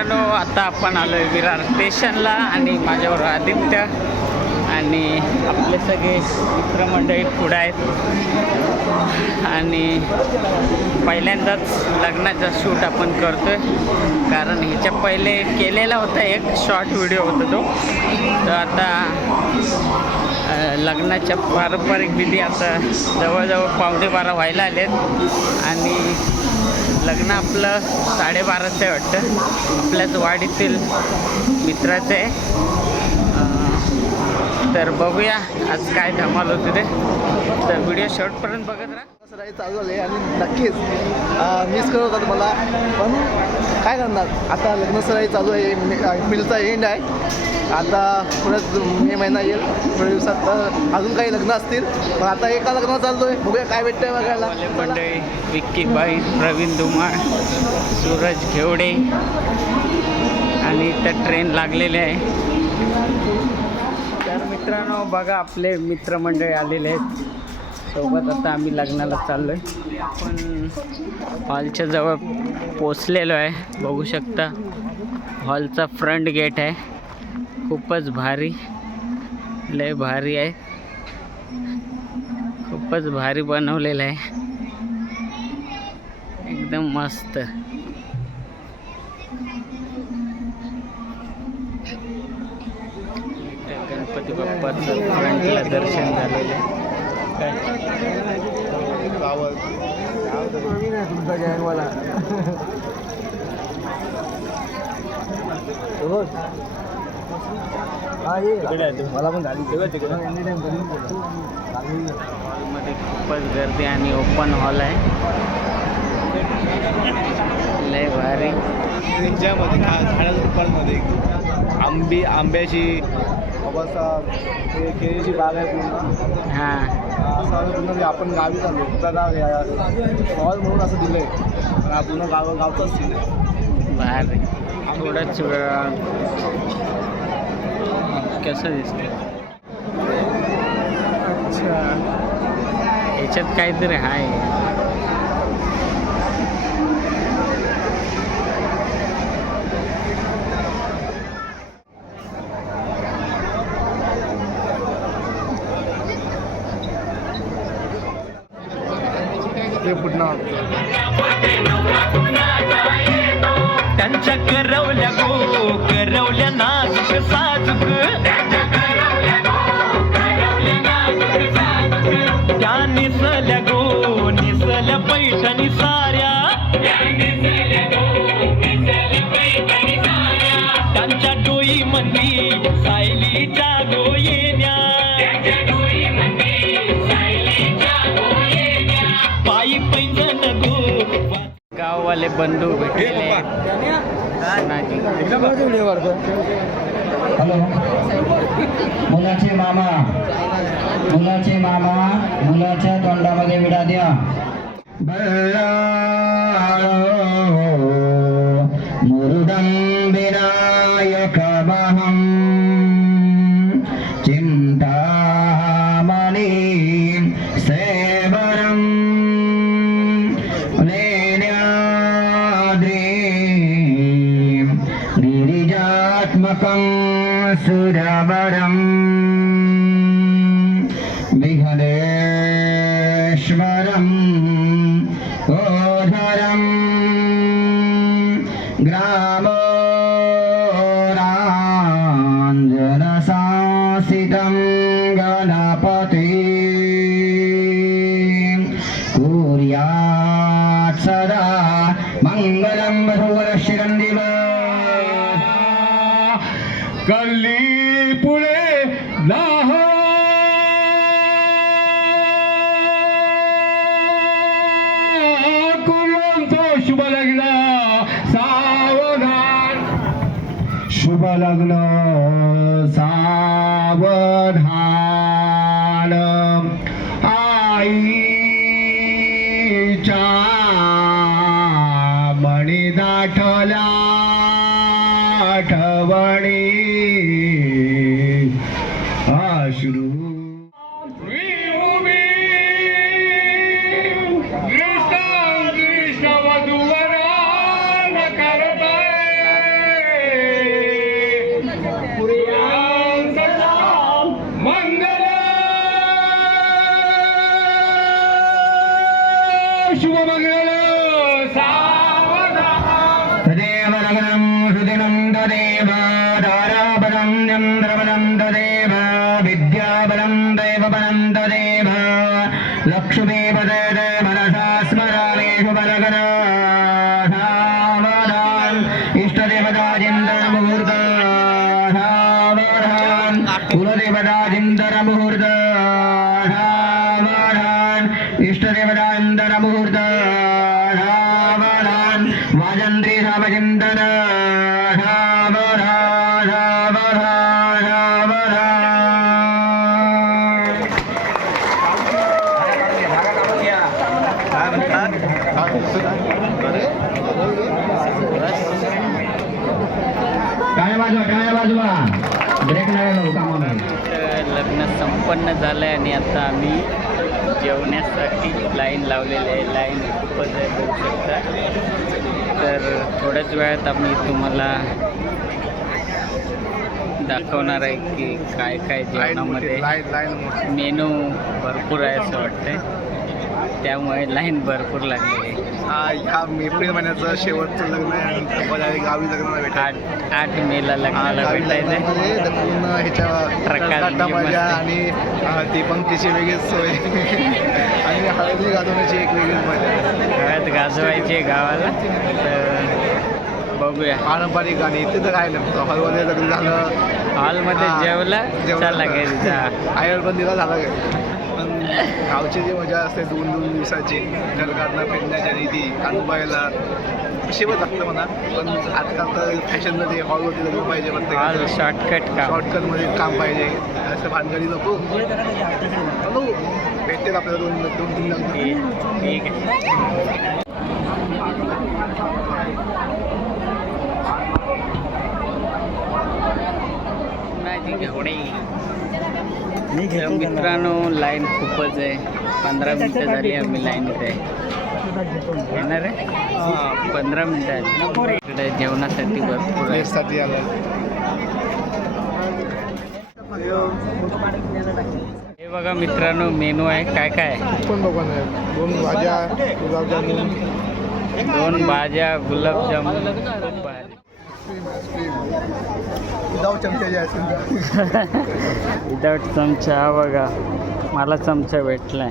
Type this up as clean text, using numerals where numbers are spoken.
मित्रांनो, आता आपण आलोय विरार स्टेशनला आणि माझ्यावर आदित्य आणि आपले सगळे मित्रमंडळी पुढे आहेत आणि पहिल्यांदाच लग्नाचा शूट आपण करतोय, कारण ह्याच्या पहिले केलेला होता एक शॉर्ट व्हिडिओ होता तो. तर आता लग्नाच्या पारंपरिक विधी आता जवळजवळ 11:15 व्हायला आलेत आणि लग्न आपलं 12:30 आहे वाटतं. आपल्याच वाडीतील मित्राचं आहे. तर बघूया आज काय धमाल होते ते. तर व्हिडिओ शेवटपर्यंत बघत राहा. सराई चालू झाले आणि नक्कीच मिस करत होतात मला, पण काय करणार. आता लग्न सराई चालू आहे. एप्रिलचा एंड आहे. आता पुढेच मे महिना येईल थोड्या दिवसात, तर अजून काही लग्न असतील. पण आता एका लग्न चाललो आहे, बघूया काय भेटतंय बघायला. मंडळी विक्कीबाई, प्रवीण धुमाळ, सूरज घेवडे आणि इथं ट्रेन लागलेले आहे. तर मित्रांनो बघा, आपले मित्रमंडळी आलेले आहेत सोबत. आता आम्ही लग्नाला चाललो आहे. आपण हॉलच्या जवळ पोचलेलो आहे. बघू शकता हॉलचा फ्रंट गेट आहे. खूपच भारी, लय भारी आहे. खूपच भारी बनवलेलं आहे, एकदम मस्त. गणपती बाप्पाचं फ्रंटला दर्शन झालेलं आहे. काय तुमचा गँगवाला मला पण गाडी हॉलमध्ये खूपच गर्दी आणि ओपन हॉल आहे, लय भारी. त्यांच्यामध्ये झाडाच्या दुकानमध्ये आंब्याची केळीची बाग आहे पूर्ण. हां, असं पूर्ण आपण गावी चाललो त्याला हॉल म्हणून असं दिलं आहे, पण हा पूर्ण गावचाच सीन आहे. भारी. थोडंच कसं दिसतं. अच्छा, याच्यात काहीतरी आहे. ते पुन्हा त्यांच्या करवल्या गो करवल्या नाजूक साजूक, त्या निसल्या गो निसल्या पैठणी साऱ्या, त्यांच्या डोई मंदी सायलीच्या गो येण्या, पायी पैंजण गो. गाववाले बंधू भेटलेले आहेत. हॅलो, मुलाचे मामा मुलाच्या तोंडामध्ये विडा द्या. मुरुडं विनायकमहं चिन्तामणि सेवरं लेण्याद्रीं गिरिजात्मकं सुरवरं विघ्नेश्वरं ओधरं ग्रामोराञ्जनशासितं गणपति कुर्यात् सदा मङ्गलं वधूवरश्चिरन्दिव. गल्ली पुढे लाह कुलंतो शुभ लग्न सावधान, शुभ लग्न सावधान. आईच्या मणी दाठल्या आठवणी अश्रू. कृष्ण वधूवरान करताय तदेव लग्नं सुदिनं तदेव ताराबलं चन्द्रबलं तदेव विद्याबलं दैवबलं तदेव लक्ष्मीपदे मनसा स्मरामि शुभलग्ना सावधान इष्टदेवता चिन्तनमुहूर्त सावधान कुलदेवता चिन्तनमुहूर्त सावधान इष्टदेवता चिन्तनमुहूर्त सावधान वाजन्त्री सावचिन्तन सावधान सावधान काय बाजूला ब्रेक नाही कामा लग्न संपन्न झालं आहे आणि आता आम्ही जेवण्यासाठी लाईन लावलेली आहे. लाईन खूपच आहे बघू शकता. तर थोड्याच वेळात आम्ही तुम्हाला दाखवणार आहे की काय काय जेवणामध्ये मेनू भरपूर आहे असं वाटतंय. त्यामुळे लाईन भरपूर लागलेली आहे. ह्या एप्रिल महिन्याचं शेवटचं लग्न आहे आणि तब्बल आहे गावी लग्नाला भेटायचं. 8 मेला लग्नाला भेटायचं आहे. पूर्ण ह्याच्या ट्रकात मजा आणि दीपंक्तीची वेगळीच सोय आणि हळदी गाजवण्याची एक वेगळीच मजा. हळद गाजवायची आहे गावाला. तर बघूया. पारंपरिक गाणी इथे तर राहिलं हॉलमध्ये लग्न झालं, हॉलमध्ये जेवला जेवलं. चला घरी जा. आयर पण दिला झाला पण गावची जी मजा असते 2-2 दिवसाची घरकारणं फिरण्याच्या रीती अनुभवायला शिवत लागतं म्हणा. पण आजकाल तर फॅशनमध्ये हॉलवरती लग्न पाहिजे हॉल प्रत्येक शॉर्टकट का शॉर्टकटमध्ये काम पाहिजे असं भानगडी नको. हॅलो भेटतील आपल्याला 2-3 लग्न. ठीक आहे. तर मित्रांनो लाईन खूपच आहे. 15 मिनटं झाली आम्ही लाईनीत आहे. येणार आहे 15 मिनटं आहे. इकडे जेवणासाठी भरपूर आहे. साठी आलं. हे बघा मित्रांनो मेनू आहे. काय काय आहे? पण बघा 2 भाज्या, गुलाबजामुन, 2 भाज्या, गुलाबजामुन, खूप भारी. विदाऊट चमच्याची असेल. विदाऊट चमचा. हा बघा मला चमचा भेटलाय.